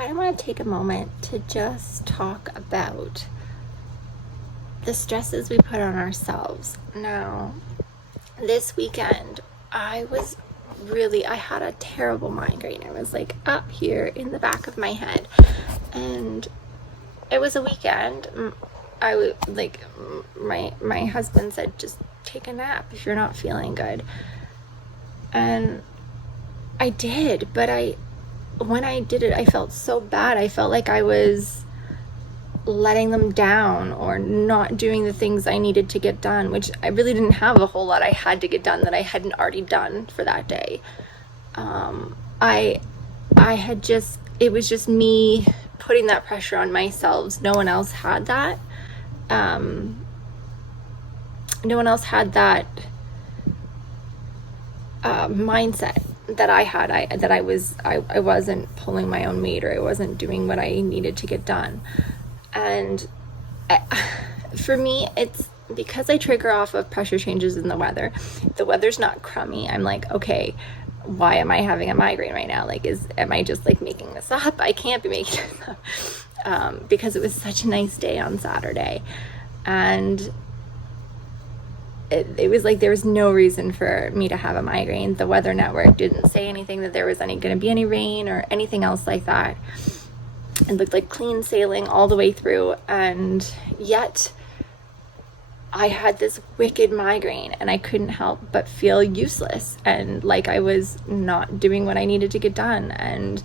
kind of want to take a moment to just talk about the stresses we put on ourselves. Now, this weekend, I had a terrible migraine. It was like up here in the back of my head. And it was a weekend. I was like, my husband said, just take a nap if you're not feeling good. And I did, but when I did it, I felt so bad. I felt like I was letting them down or not doing the things I needed to get done, which I really didn't have a whole lot I had to get done that I hadn't already done for that day. It was just me putting that pressure on myself. No one else had that. No one else had that mindset that I had. I wasn't pulling my own weight, or I wasn't doing what I needed to get done. And for me, it's because I trigger off of pressure changes in the weather. The weather's not crummy. I'm like, okay, why am I having a migraine right now? Like, am I just like making this up? I can't be making this up. Because it was such a nice day on Saturday. And it was like there was no reason for me to have a migraine. The Weather Network didn't say anything that there was going to be any rain or anything else like that. It looked like clean sailing all the way through, and yet I had this wicked migraine, and I couldn't help but feel useless and like I was not doing what I needed to get done, and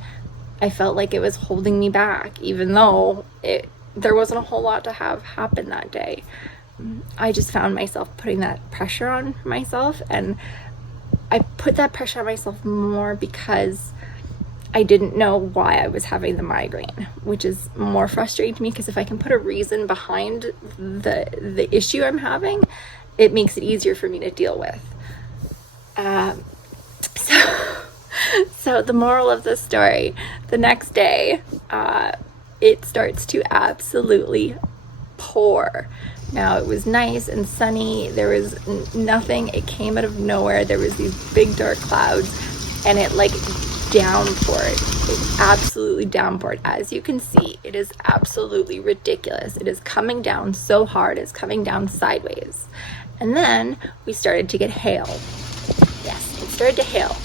I felt like it was holding me back, even though there wasn't a whole lot to have happen that day. I just found myself putting that pressure on myself, and I put that pressure on myself more because I didn't know why I was having the migraine, which is more frustrating to me, because if I can put a reason behind the issue I'm having, it makes it easier for me to deal with. So the moral of the story, the next day, it starts to absolutely pour. Now, it was nice and sunny. There was nothing. It came out of nowhere. There was these big dark clouds, and it like downpoured. It absolutely downpoured. As you can see, it is absolutely ridiculous. It is coming down so hard. It's coming down sideways. And then we started to get hail. Yes, it started to hail.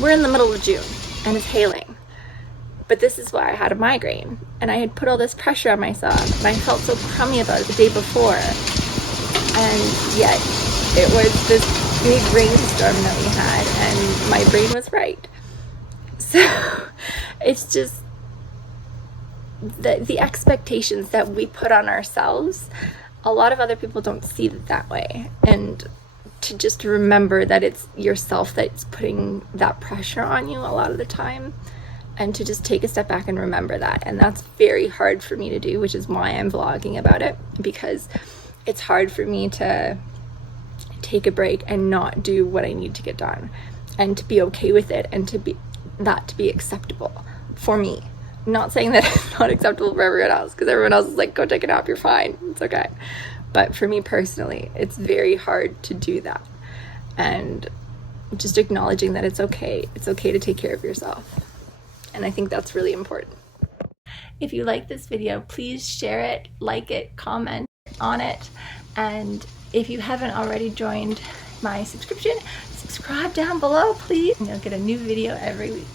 We're in the middle of June, and it's hailing. But this is why I had a migraine, and I had put all this pressure on myself, and I felt so crummy about it the day before, and yet it was this big rainstorm that we had, and my brain was right. So it's just the expectations that we put on ourselves. A lot of other people don't see it that way, and to just remember that it's yourself that's putting that pressure on you a lot of the time. And to just take a step back and remember that. And that's very hard for me to do, which is why I'm vlogging about it, because it's hard for me to take a break and not do what I need to get done, and to be okay with it, and to be acceptable for me. I'm not saying that it's not acceptable for everyone else, because everyone else is like, go take a nap, you're fine, it's okay. But for me personally, it's very hard to do that. And just acknowledging that it's okay to take care of yourself. And I think that's really important. If you like this video, please share it, like it, comment on it. And if you haven't already joined my subscription, subscribe down below, please. And you'll get a new video every week.